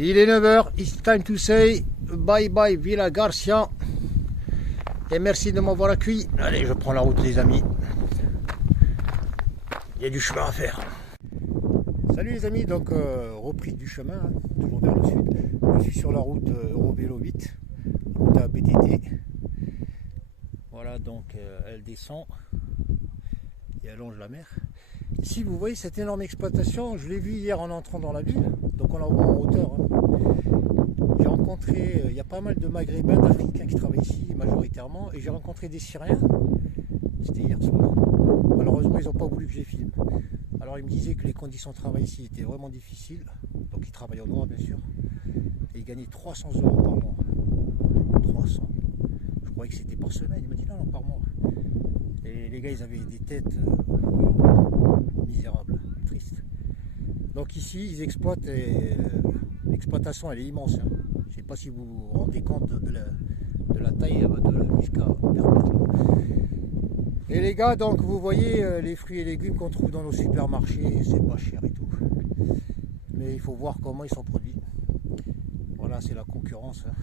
Il est 9h, it's time to say bye bye Villa Garcia. Et merci de m'avoir accueilli. Allez, je prends la route les amis. Il y a du chemin à faire. Salut les amis, donc reprise du chemin, hein, toujours vers le sud. Je suis sur la route Eurovélo 8, route à BTT. Voilà, donc elle descend et allonge la mer. Ici vous voyez cette énorme exploitation, je l'ai vu hier en entrant dans la ville, donc on la voit en hauteur. Hein. J'ai rencontré, il y a pas mal de Maghrébins, d'Africains qui travaillent ici majoritairement, et j'ai rencontré des Syriens, c'était hier soir. Malheureusement ils n'ont pas voulu que je les filme. Alors ils me disaient que les conditions de travail ici étaient vraiment difficiles, donc ils travaillent au noir bien sûr, et ils gagnaient 300 € par mois. 300. Je croyais que c'était par semaine, il m'a dit non, par mois. Et les gars ils avaient des têtes misérables, tristes. Donc ici ils exploitent, et l'exploitation elle est immense. Hein. Je ne sais pas si vous vous rendez compte de la taille de là jusqu'à Perpète. Et les gars, donc vous voyez les fruits et légumes qu'on trouve dans nos supermarchés, c'est pas cher et tout. Mais il faut voir comment ils sont produits. Voilà, c'est la concurrence. Hein.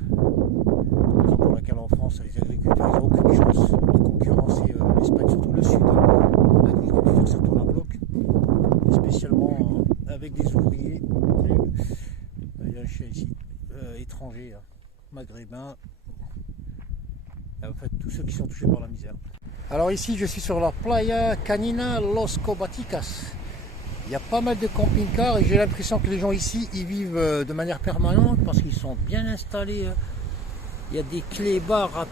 Raison pour laquelle en France, les agriculteurs n'ont aucune chance de concurrencer l'Espagne, surtout le sud. L'agriculture, ça tourne à bloc. Et spécialement avec des ouvriers. Il y a un chien ici, étrangers, hein, maghrébins. En fait, tous ceux qui sont touchés par la misère. Alors ici, je suis sur la Playa Canina Los Cobaticas. Il y a pas mal de camping-cars et j'ai l'impression que les gens ici, ils vivent de manière permanente parce qu'ils sont bien installés. Il y a des clébards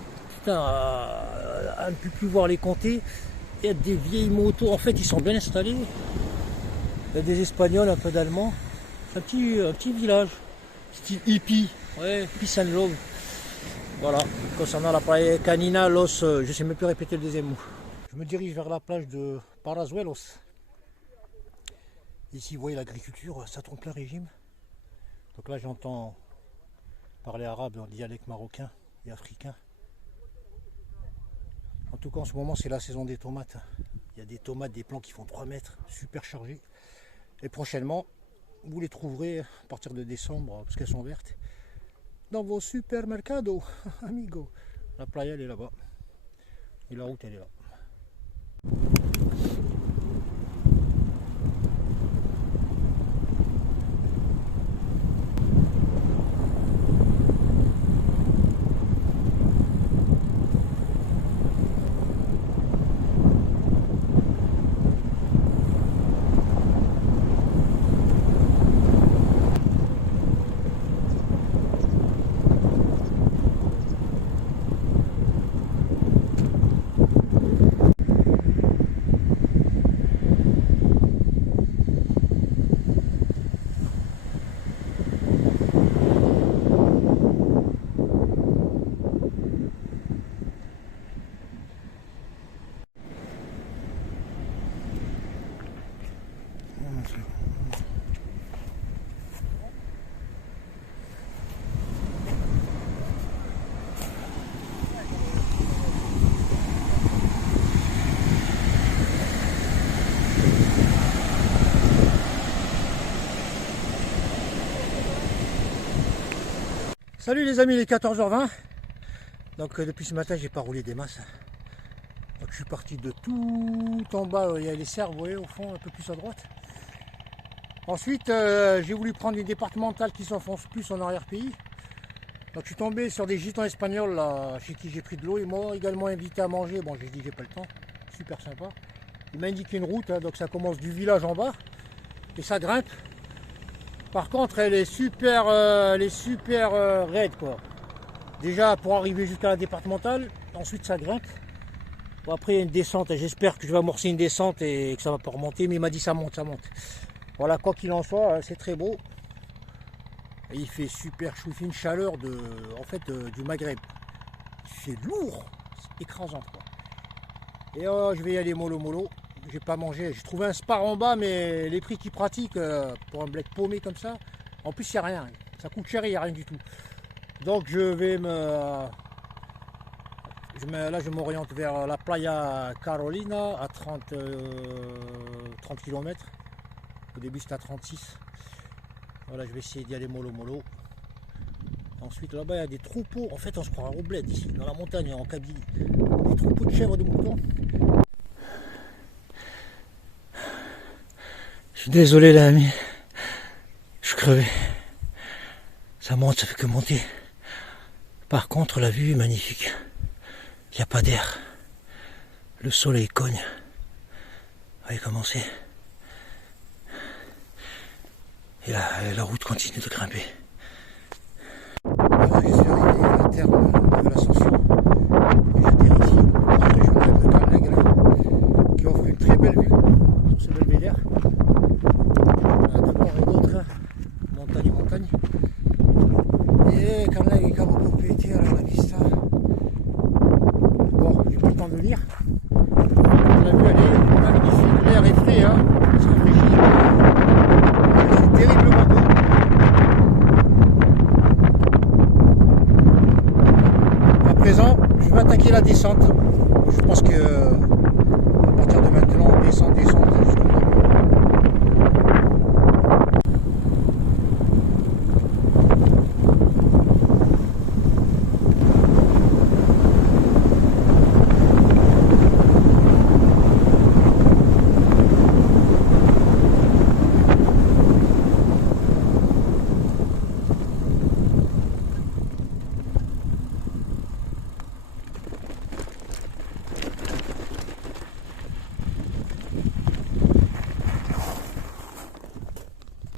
à ne plus voir les compter. Il y a des vieilles motos. En fait, ils sont bien installés. Il y a des Espagnols, un peu d'Allemands. C'est un petit village, style hippie. Ouais, peace and love. Voilà, concernant la playa Canina Los, je ne sais même plus répéter le deuxième mot. Je me dirige vers la plage de Parazuelos. Ici, vous voyez l'agriculture, ça tourne plein régime. Donc là, j'entends parler arabe en dialecte marocain et africain. En tout cas, en ce moment, c'est la saison des tomates. Il y a des tomates, des plants qui font 3 mètres, super chargés. Et prochainement, vous les trouverez à partir de décembre, parce qu'elles sont vertes, dans vos supermercados, amigo. La playa, elle est là-bas. Et la route, elle est là. Salut les amis, il est 14h20. Donc depuis ce matin, j'ai pas roulé des masses. Donc je suis parti de tout en bas, il y a les cerfs, vous voyez, au fond, un peu plus à droite. Ensuite, j'ai voulu prendre une départementale qui s'enfonce plus en arrière-pays. Donc je suis tombé sur des gitans espagnols là, chez qui j'ai pris de l'eau. Ils m'ont également invité à manger. Bon, j'ai dit j'ai pas le temps, super sympa. Il m'a indiqué une route, hein, donc ça commence du village en bas et ça grimpe. Par contre, elle est super raide quoi. Déjà pour arriver jusqu'à la départementale, ensuite ça grimpe. Bon, après il y a une descente, j'espère que je vais amorcer une descente et que ça va pas remonter, mais il m'a dit ça monte, ça monte. Voilà, quoi qu'il en soit, c'est très beau. Et il fait super chaud, il fait une chaleur du Maghreb. Il fait lourd, c'est écrasant quoi. Et je vais y aller mollo. J'ai pas mangé, j'ai trouvé un spar en bas, mais les prix qu'ils pratiquent pour un bled paumé comme ça, en plus il n'y a rien, ça coûte cher et il n'y a rien du tout. Donc je vais là je m'oriente vers la Playa Carolina à 30 km. Au début c'était à 36. Voilà, je vais essayer d'y aller mollo mollo. Ensuite, là-bas, il y a des troupeaux. En fait, on se croirait au bled ici, dans la montagne, en Kabylie. Des troupeaux de chèvres, de moutons. Je suis désolé, là, ami. Je suis crevé. Ça monte, ça fait que monter. Par contre, la vue est magnifique. Il n'y a pas d'air. Le soleil cogne. Allez, commencer. Et là, la route continue de grimper. Voilà, je suis arrivé à la terre de l'Ascension. Et j'atterris ici, au parc régional de Carlag, qui offre une très belle vue sur ce belvédère. De part et d'autre, montagne et montagne. Et Carlag et Cabo Popete, alors la vista. Bon, j'ai pas le temps de lire. La vue, elle est magnifique. L'air est frais, hein. C'est rafraîchi. C'est terriblement beau. À présent, je vais attaquer la descente. Je pense que à partir de maintenant, on descend jusqu'au bout.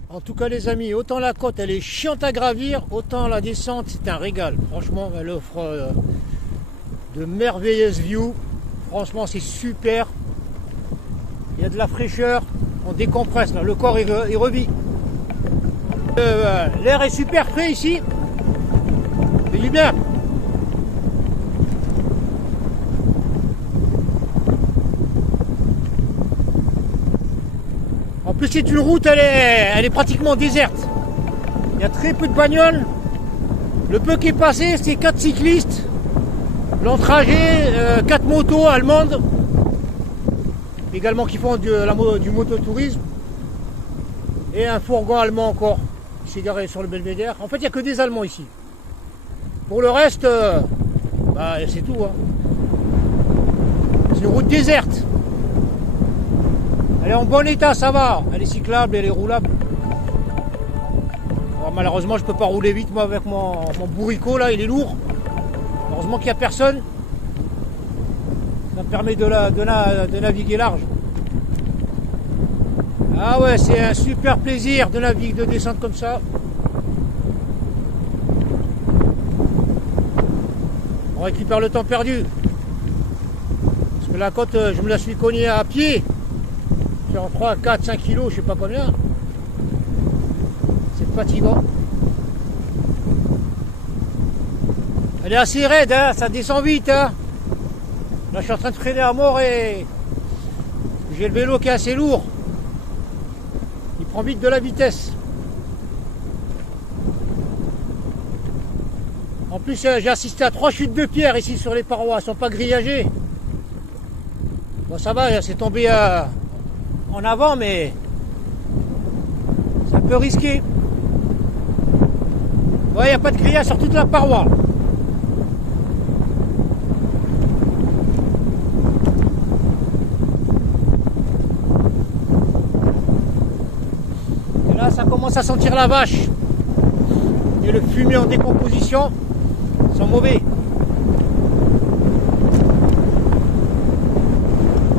En tout cas les amis, autant la côte elle est chiante à gravir, autant la descente c'est un régal. Franchement elle offre de merveilleuses views. Franchement c'est super. Il y a de la fraîcheur, on décompresse là, le corps il revit. L'air est super frais ici. C'est du bien. En plus c'est une route, elle est pratiquement déserte. Il y a très peu de bagnoles. Le peu qui est passé, c'est 4 cyclistes. Long trajet, 4 motos allemandes. Également qui font du mototourisme. Et un fourgon allemand encore, qui s'est garé sur le belvédère. En fait, il n'y a que des Allemands ici. Pour le reste, c'est tout. Hein. C'est une route déserte. Elle est en bon état, ça va. Elle est cyclable, elle est roulable. Alors, malheureusement, je ne peux pas rouler vite, moi, avec mon bourricot, là, il est lourd. Heureusement qu'il n'y a personne. Ça me permet de naviguer large. Ah ouais, c'est un super plaisir de naviguer, de descendre comme ça. On récupère le temps perdu. Parce que la côte, je me la suis cognée à pied. En 3, 4, 5 kilos, je sais pas combien. C'est fatigant. Elle est assez raide, hein, ça descend vite. Hein. Là, je suis en train de freiner à mort et j'ai le vélo qui est assez lourd. Il prend vite de la vitesse. En plus, j'ai assisté à 3 chutes de pierre ici sur les parois. Elles ne sont pas grillagées. Bon, ça va, c'est tombé en avant, mais c'est un peu risqué. Ouais, il n'y a pas de grillage sur toute la paroi. Et là, ça commence à sentir la vache. Et le fumier en décomposition sont mauvais.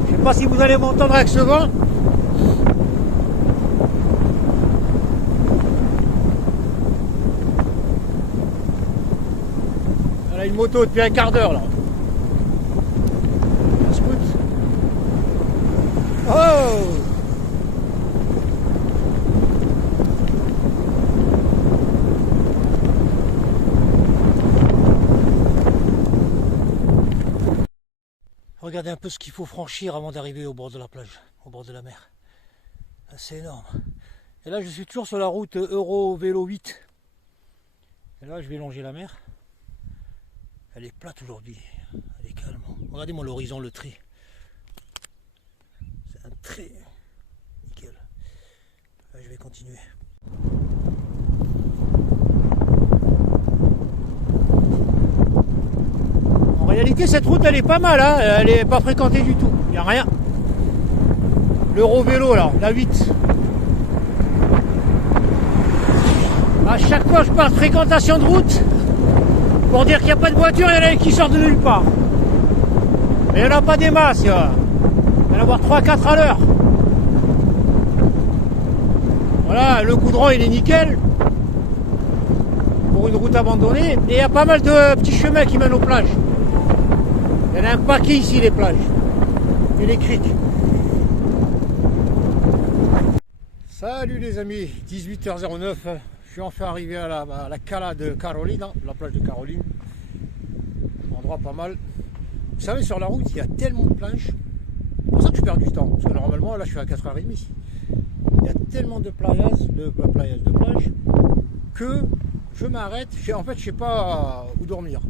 Je ne sais pas si vous allez m'entendre avec ce vent. Une moto depuis un quart d'heure là. Un scoot. Oh! Regardez un peu ce qu'il faut franchir avant d'arriver au bord de la plage, au bord de la mer. C'est énorme. Et là je suis toujours sur la route Eurovélo 8. Et là je vais longer la mer. Elle est plate aujourd'hui, elle est calme. Regardez-moi l'horizon, le trait. C'est un trait nickel. Là, je vais continuer. réalité, cette route, elle est pas mal, hein. Elle est pas fréquentée du tout. Il n'y a rien. L'Eurovélo, là, la 8. À chaque fois, je parle de fréquentation de route. Pour dire qu'il n'y a pas de voiture, il y en a qui sortent de nulle part. Mais il n'y en a pas des masses. Il va y en avoir 3-4 à l'heure. Voilà, le goudron, il est nickel. Pour une route abandonnée. Et il y a pas mal de petits chemins qui mènent aux plages. Il y en a un paquet ici, les plages. Et les criques. Salut les amis, 18h09. Je suis enfin arrivé à la cala de Caroline, hein, la plage de Caroline. Endroit pas mal. Vous savez, sur la route, il y a tellement de plages. C'est pour ça que je perds du temps. Parce que normalement, là, je suis à 4h30 ici. Il y a tellement de plages que je m'arrête. En fait, je ne sais pas où dormir.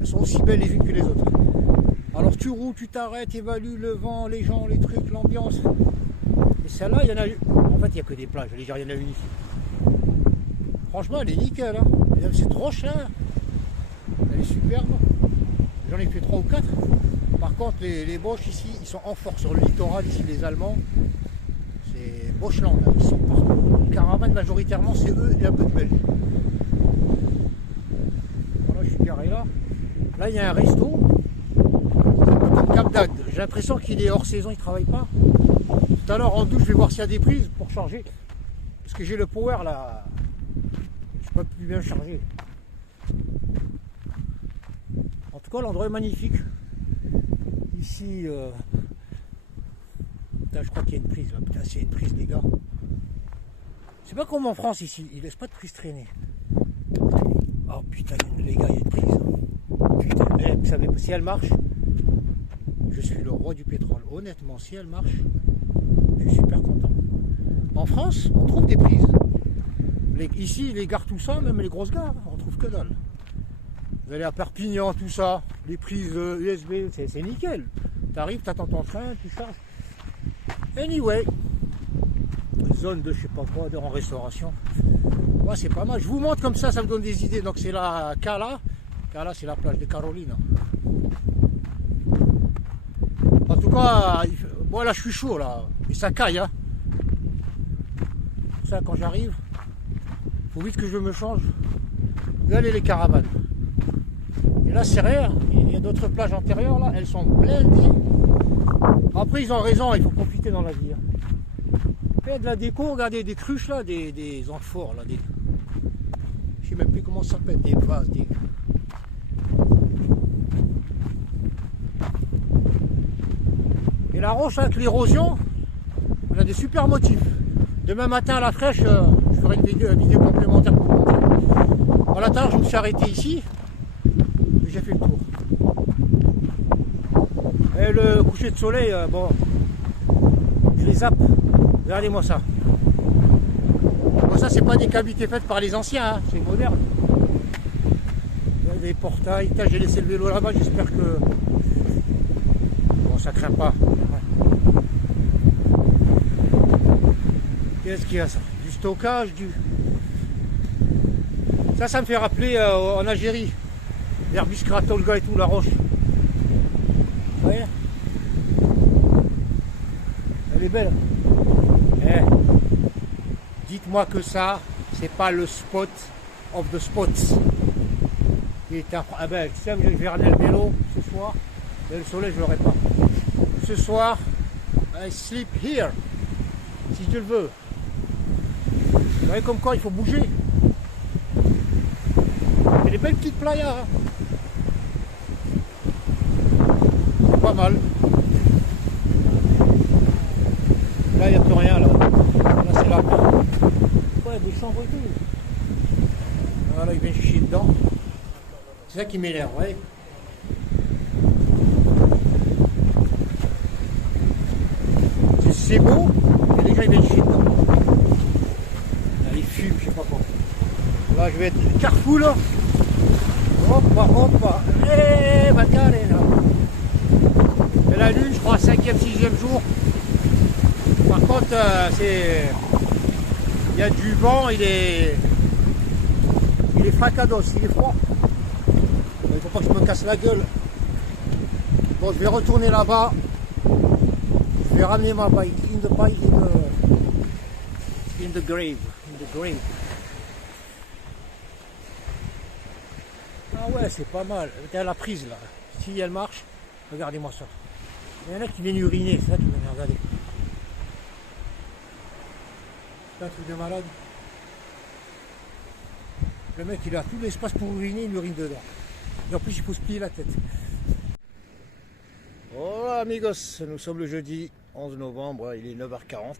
Elles sont aussi belles les unes que les autres. Alors tu roules, tu t'arrêtes, évalues le vent, les gens, les trucs, l'ambiance. Et celle-là, il y en a eu. En fait, il n'y a que des plages. Il y en a une ici. Franchement, elle est nickel. Hein. C'est trop cher. Elle est superbe. J'en ai fait 3 ou 4. Par contre, les Bosch ici, ils sont en force sur le littoral. Ici, les Allemands, c'est Boschland. Hein. Ils sont partout. Les caravanes, majoritairement, c'est eux et un peu de Belges. Voilà, je suis garé là. Là, il y a un resto. C'est un peu comme Cap d'Agde. J'ai l'impression qu'il est hors saison, il ne travaille pas. Tout à l'heure, en douche, je vais voir s'il y a des prises pour charger. Parce que j'ai le power là. Je peux plus bien charger. En tout cas, l'endroit est magnifique. Ici, putain, je crois qu'il y a une prise là. Putain, c'est une prise, les gars. C'est pas comme en France ici, ils laissent pas de prise traîner. Oh putain, les gars, il y a une prise. Putain, vous savez, si elle marche, je suis le roi du pétrole. Honnêtement, si elle marche, je suis super content. En France, on trouve des prises. Ici, les gares, tout ça, même les grosses gares, on trouve que dalle. Vous allez à Perpignan, tout ça, les prises USB, c'est nickel. Tu arrives, tu attends ton train, tu charges. Anyway, zone de je sais pas quoi, de en restauration. Ouais, c'est pas mal. Je vous montre comme ça me donne des idées. Donc c'est la Cala. Cala, c'est la plage de Caroline. En tout cas, bon, là je suis chaud là. Et ça caille. Hein. Ça, quand j'arrive, faut vite que je me change. Regardez les caravanes. Et là c'est rare, il y a d'autres plages antérieures là, elles sont blindées. Après ils ont raison, il faut profiter dans la vie. Il y a de la déco, regardez des cruches là, des amphores là, je sais même plus comment ça s'appelle, des vases, Et la roche avec l'érosion, on a des super motifs. Demain matin à la fraîche, je ferai une vidéo complémentaire pour vous montrer. En attendant, je me suis arrêté ici. J'ai fait le tour. Et le coucher de soleil, bon, je les zappe. Regardez-moi ça. Bon, ça, c'est pas des cavités faites par les anciens, hein, c'est moderne. Il y a des portails. J'ai laissé le vélo là-bas, j'espère que. Bon, ça craint pas. Qu'est-ce qu'il y a ça? Du stockage, Ça me fait rappeler en Algérie. L'Herbus Kratolga et tout, la roche. Vous voyez? Elle est belle. Eh, dites-moi que ça, c'est pas le spot of the spots. Ah ben, tu sais, je vais ramener le vélo ce soir. Mais le soleil, je l'aurai pas. Ce soir, I sleep here. Si je le veux. Vous voyez comme quoi il faut bouger. Il y a des belles petites playas. Hein. Pas mal. Là, il n'y a plus rien. Là, c'est là. Ouais, il y a des chambres et tout. Voilà, il vient chier dedans. C'est ça qui m'énerve, ouais. C'est beau, mais les gens ils viennent chier dedans. Là, ils fument, je sais pas quoi. Là, je vais être carrefour là. Hoppa, hoppa. Eh, Macarena. Et la lune, je crois, 5e, 6e jour. Par contre, il y a du vent, il est fracados, il est froid. Il ne faut pas que je me casse la gueule. Bon, je vais retourner là-bas. Je vais ramener ma bike in the grave. In the grave. Ah ouais, c'est pas mal. T'as la prise là. Si elle marche, regardez-moi ça. Il y en a qui viennent uriner, c'est ça qui m'a regardé. C'est un truc de malade. Le mec il a tout l'espace pour uriner, il urine dedans. Et en plus il faut se plier la tête. Voilà amigos, nous sommes le jeudi 11 novembre, il est 9h40.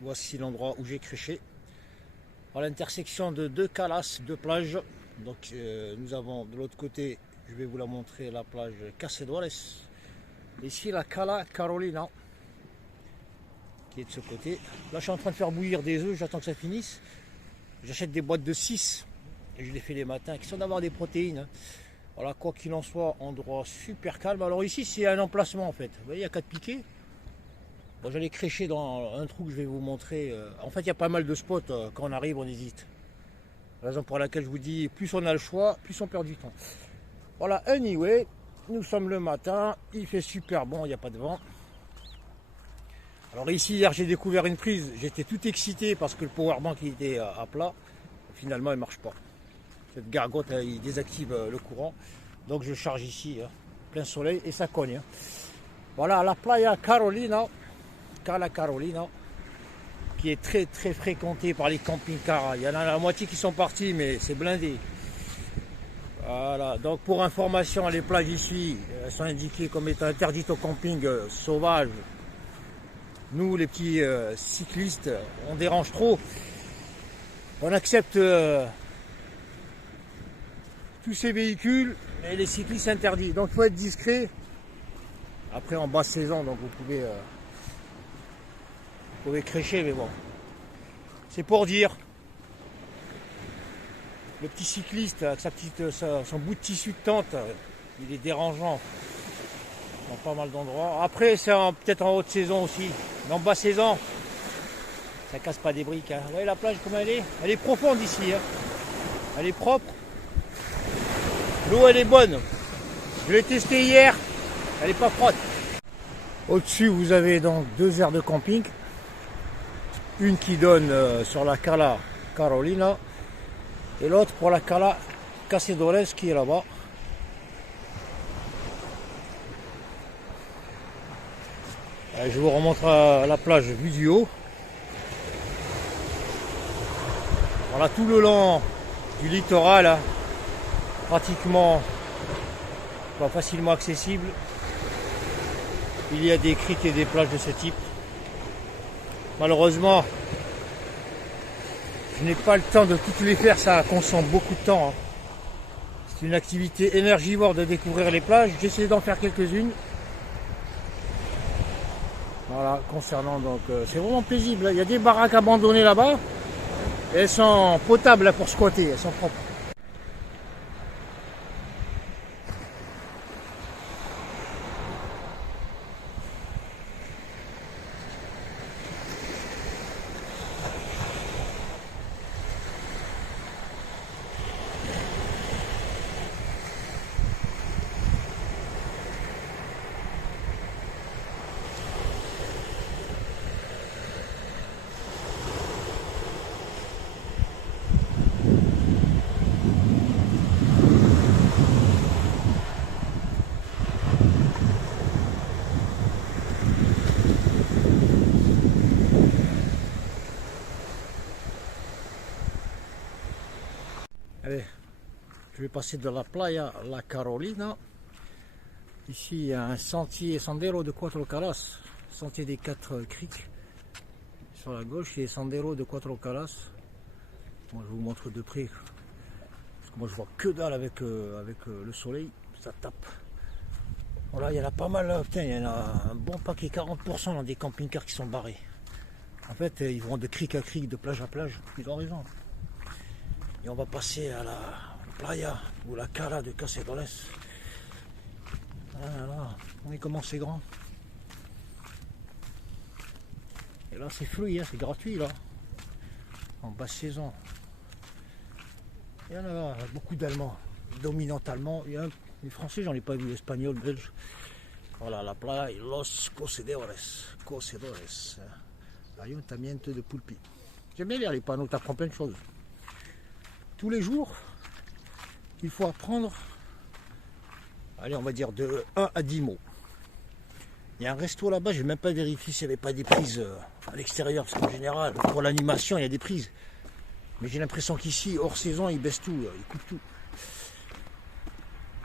Voici l'endroit où j'ai créché. À l'intersection de deux calas, deux plages. Donc nous avons de l'autre côté, je vais vous la montrer, la plage Cacedoles. Ici la Cala Carolina, qui est de ce côté. Là je suis en train de faire bouillir des œufs, j'attends que ça finisse. J'achète des boîtes de 6 et je les fais les matins, qui sont d'avoir des protéines. Voilà, quoi qu'il en soit, endroit super calme. Alors ici c'est un emplacement en fait. Vous voyez, il y a 4 piquets. Bon, j'allais crécher dans un trou que je vais vous montrer. En fait, il y a pas mal de spots. Quand on arrive, on hésite. Raison pour laquelle je vous dis, plus on a le choix, plus on perd du temps. Voilà, anyway, nous sommes le matin. Il fait super bon, il n'y a pas de vent. Alors ici, hier, j'ai découvert une prise. J'étais tout excité parce que le powerbank il était à plat. Finalement, il ne marche pas. Cette gargote, il désactive le courant. Donc, je charge ici, plein soleil, et ça cogne. Voilà, la playa Carolina. Cala Carolina, qui est très très fréquentée par les camping-cars. Il y en a la moitié qui sont partis, mais c'est blindé. Voilà, donc pour information, les plages ici elles sont indiquées comme étant interdites au camping sauvage. Nous, les petits cyclistes, on dérange trop. On accepte tous ces véhicules, mais les cyclistes interdits. Donc il faut être discret. Après, en basse saison, donc vous pouvez crécher, mais bon, c'est pour dire. Le petit cycliste avec son bout de tissu de tente, il est dérangeant dans pas mal d'endroits. Après, c'est peut-être en haute saison aussi, mais en basse saison, ça casse pas des briques. Vous voyez la plage comme elle est? Elle est profonde ici, elle est propre. L'eau elle est bonne. Je l'ai testé hier, elle n'est pas froide. Au-dessus, vous avez donc 2 aires de camping. Une qui donne sur la Cala Carolina et l'autre pour la Cala Cacedoles qui est là-bas. Je vous remontre la plage vue du haut. Voilà, tout le long du littoral, pratiquement pas facilement accessible. Il y a des criques et des plages de ce type. Malheureusement, je n'ai pas le temps de toutes les faire, ça consomme beaucoup de temps. C'est une activité énergivore de découvrir les plages. J'essaie d'en faire quelques-unes. Voilà, concernant donc, c'est vraiment paisible. Il y a des baraques abandonnées là-bas. Elles sont potables pour squatter, elles sont propres. Allez, je vais passer de la playa La Carolina. Ici, il y a un sentier Sendero de Cuatro Calas, sentier des 4 criques. Sur la gauche, il y a Sendero de Cuatro Calas. Moi, je vous montre de près. Parce que moi, je vois que dalle avec le soleil, ça tape. Voilà, il y en a pas mal là. Putain, il y en a un bon paquet, 40% dans des camping-cars qui sont barrés. En fait, ils vont de crique à crique, de plage à plage. Ils ont raison. Et on va passer à la playa ou la Cala de Cacedoles. Voilà, on est comment c'est grand. Et là c'est fluide, c'est gratuit là. En basse saison. Il y en a beaucoup d'Allemands, dominant allemand. Il y a Les Français, j'en ai pas vu, Espagnols, Belges. Voilà, la playa Los Cocedores. Ayuntamiento de Pulpi. J'aime bien lire les panneaux, tu apprends plein de choses. Tous les jours, il faut apprendre, allez, on va dire de 1 à 10 mots. Il y a un resto là-bas, je n'ai même pas vérifié s'il n'y avait pas des prises à l'extérieur, parce qu'en général, pour l'animation, il y a des prises. Mais j'ai l'impression qu'ici, hors saison, ils baissent tout, ils coupent tout.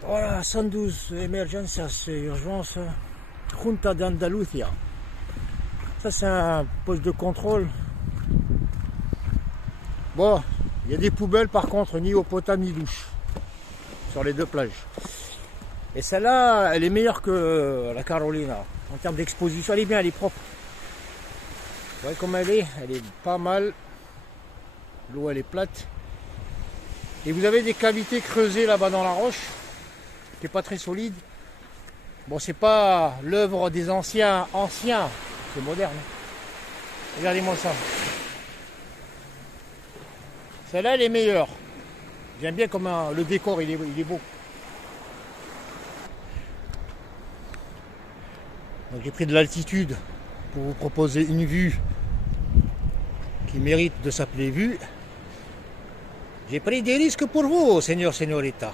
Voilà, 112, emergencias, c'est urgence, Junta d'Andalusia. Ça, c'est un poste de contrôle. Bon, il y a des poubelles, par contre, ni eau potable, ni douche, sur les deux plages. Et celle-là, elle est meilleure que la Carolina. En termes d'exposition, elle est bien, elle est propre. Vous voyez comme elle est pas mal. L'eau, elle est plate. Et vous avez des cavités creusées là-bas dans la roche, qui n'est pas très solide. Bon, c'est pas l'œuvre des anciens, c'est moderne. Regardez-moi ça. Celle-là, elle est meilleure. J'aime bien comme le décor, il est beau. Donc j'ai pris de l'altitude pour vous proposer une vue qui mérite de s'appeler vue. J'ai pris des risques pour vous, señorita.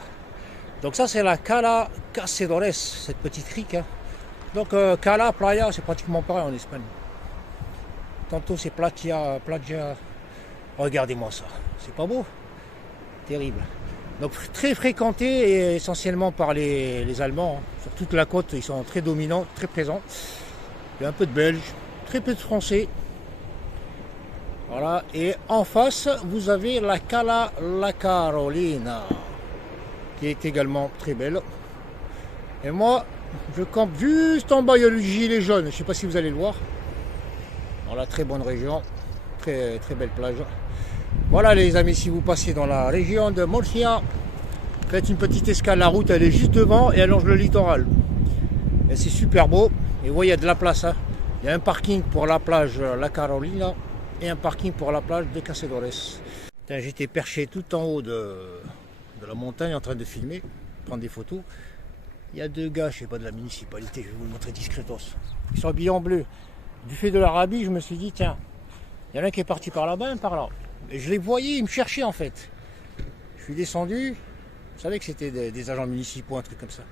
Donc ça, c'est la Cala Cacedores, cette petite crique. Hein. Donc Cala, playa, c'est pratiquement pareil en Espagne. Tantôt c'est playa. Regardez-moi ça, c'est pas beau? Terrible. Donc très fréquenté et essentiellement par les Allemands. Hein. Sur toute la côte, ils sont très dominants, très présents. Il y a un peu de Belges, très peu de Français. Voilà. Et en face, vous avez la Cala La Carolina, qui est également très belle. Et moi, je campe juste en bas, il y a le gilet jaune. Je ne sais pas si vous allez le voir. Voilà, très bonne région, très belle plage. Voilà les amis, si vous passez dans la région de Murcia, faites une petite escale, la route elle est juste devant et elle longe le littoral. Et c'est super beau, et vous voyez il y a de la place. Hein. Il y a un parking pour la plage La Carolina et un parking pour la plage de Cacedores. J'étais perché tout en haut de la montagne en train de filmer, prendre des photos. Il y a deux gars, je ne sais pas, de la municipalité, je vais vous le montrer discretos. Ils sont habillés en bleu. Du fait de l'Arabie, je me suis dit, tiens, il y en a un qui est parti par là-bas, un par là. Et je les voyais, ils me cherchaient en fait. Je suis descendu, je savais que c'était des agents municipaux, un truc comme ça.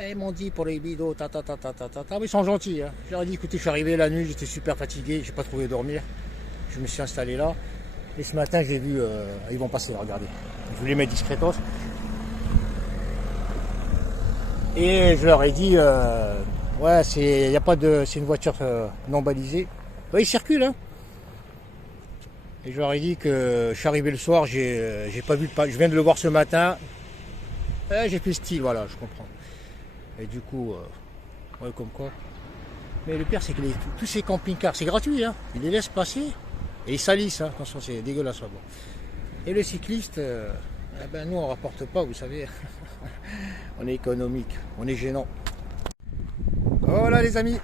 Et ils m'ont dit pour les bidots, mais ils sont gentils. Hein. Je leur ai dit, écoutez, je suis arrivé la nuit, j'étais super fatigué, j'ai pas trouvé dormir. Je me suis installé là. Et ce matin, j'ai vu, ils vont passer, regardez. Je voulais mettre discretos. Et je leur ai dit, ouais, c'est une voiture non balisée. Ouais, ils circulent, hein. Et je leur ai dit que je suis arrivé le soir, j'ai pas vu je viens de le voir ce matin. J'ai fait style, voilà, je comprends. Et du coup, ouais, comme quoi. Mais le pire, c'est que tous ces camping-cars, c'est gratuit, hein. Ils les laissent passer et ils salissent, hein. Attention, c'est dégueulasse là-bas. Et le cycliste, eh ben, nous on rapporte pas, vous savez. On est économique, on est gênant. Voilà les amis,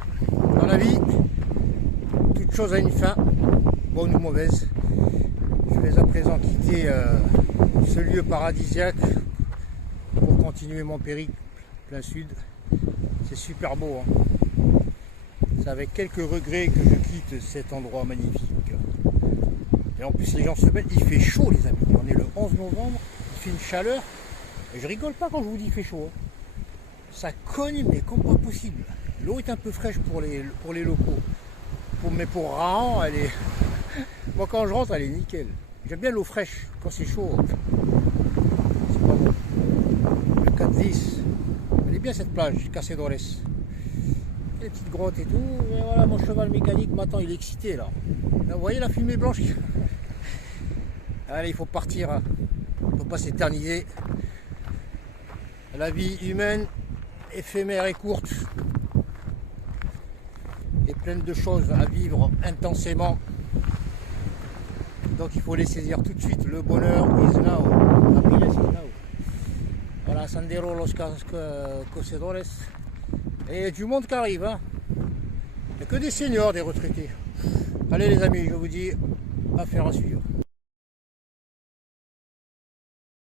dans la vie, toute chose a une fin, bonne ou mauvaise. Je vais à présent quitter ce lieu paradisiaque pour continuer mon périple plein sud. C'est super beau, hein. C'est avec quelques regrets que je quitte cet endroit magnifique. Et en plus les gens se baignent, il fait chaud les amis. On est le 11 novembre, il fait une chaleur. Et je rigole pas quand je vous dis il fait chaud. Hein. Ça cogne mais comme pas possible. L'eau est un peu fraîche pour les locaux. Mais pour Rahan, elle est... Moi quand je rentre, elle est nickel. J'aime bien l'eau fraîche quand c'est chaud. C'est pas bon. Le 4-10. Elle est bien cette plage, Cacedores. Les petites grottes et tout. Et voilà, mon cheval mécanique maintenant il est excité là. Là vous voyez la fumée blanche. Allez, il faut partir. Hein. On ne peut pas s'éterniser. La vie humaine, éphémère et courte. Et pleine de choses à vivre intensément. Donc il faut les saisir tout de suite. Le bonheur is now. Voilà, Sendero Los Cocedores. Et du monde qui arrive. Hein. Il n'y a que des seniors, des retraités. Allez les amis, je vous dis, affaire à suivre.